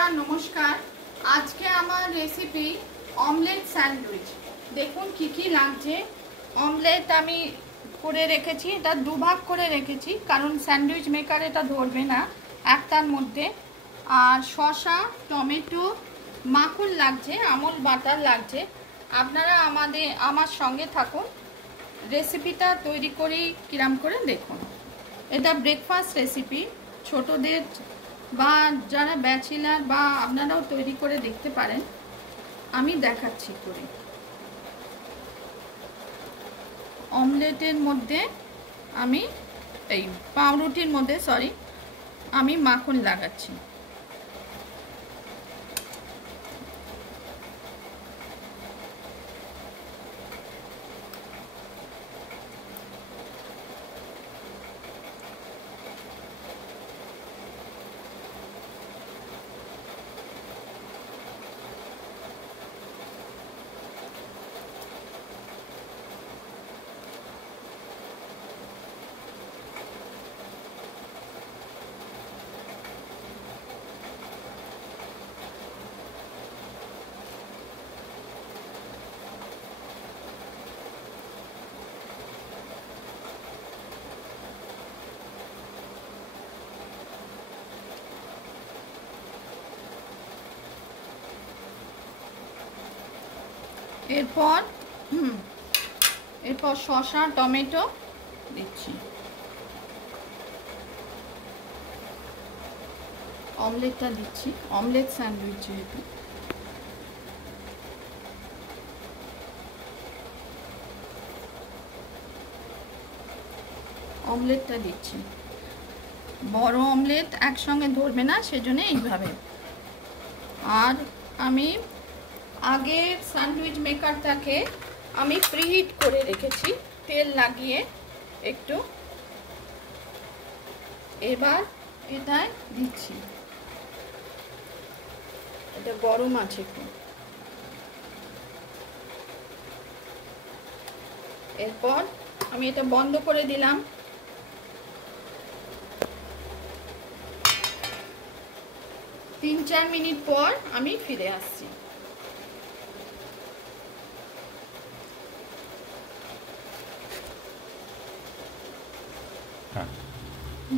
বন্ধুরা নমস্কার। আজকে আমার রেসিপি অমলেট স্যান্ডউইচ। দেখুন কি কি লাগছে। অমলেট আমি করে রেখেছি, এটা দুভাগ করে রেখেছি কারণ স্যান্ডউইচ মেকার এটা ধরবে না একটার মধ্যে। আর শসা, টমেটো, মাখন লাগছে, আমুল বাটার লাগছে। আপনারা আমার সঙ্গে থাকুন, রেসিপিটা তৈরি করি কিরাম করে দেখুন। এটা ব্রেকফাস্ট রেসিপি, ছোটদের বা যারা ব্যাচেলার বা আপনারাও তৈরি করে দেখতে পারেন। আমি দেখাচ্ছি করে। অমলেটের মধ্যে আমি এই পাউরুটির মধ্যে আমি মাখন লাগাচ্ছি। এরপর শসা, টমেটো দিচ্ছি। অমলেটটা দিচ্ছি, অমলেট স্যান্ডউইচ যেহেতু। অমলেটটা দিচ্ছি, বড় অমলেট একসঙ্গে ধরবে না, সেজন্য এইভাবে। আর আমি আগে স্যান্ডউইচ মেকারটাকে আমি প্রিহিট করে রেখেছি তেল লাগিয়ে একটু। এবার এটায় দিচ্ছি, এটা গরম আছে একটু। এরপর আমি এটা বন্ধ করে দিলাম। তিন চার মিনিট পর আমি ফিরে আসছি।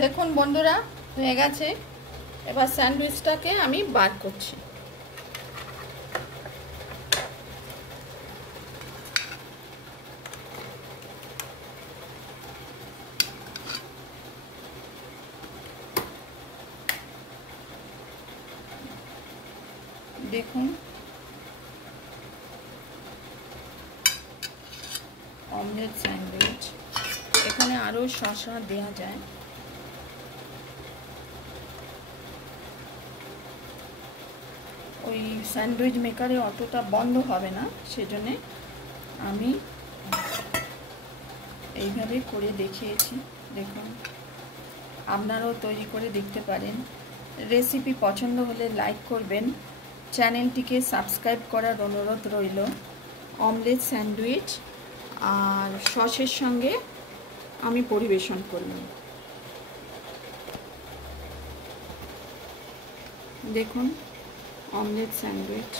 দেখুন বন্ধুরা, হয়ে গেছে। এবার স্যান্ডউইচটাকে আমি বার করছি। দেখুন অমলেট স্যান্ডউইচ। এখানে আরও শসা দেওয়া যায়। ওই স্যান্ডউইচ মেকারে অতটা বন্ধ হবে না, সেজন্যে আমি এইভাবে করে দেখিয়েছি। দেখুন, আপনারাও তৈরি করে দেখতে পারেন। রেসিপি পছন্দ হলে লাইক করবেন, চ্যানেলটিকে সাবস্ক্রাইব করার অনুরোধ রইল। অমলেট স্যান্ডউইচ আর সসের সঙ্গে আমি পরিবেশন করলাম। দেখুন অমলেট স্যান্ডউইচ।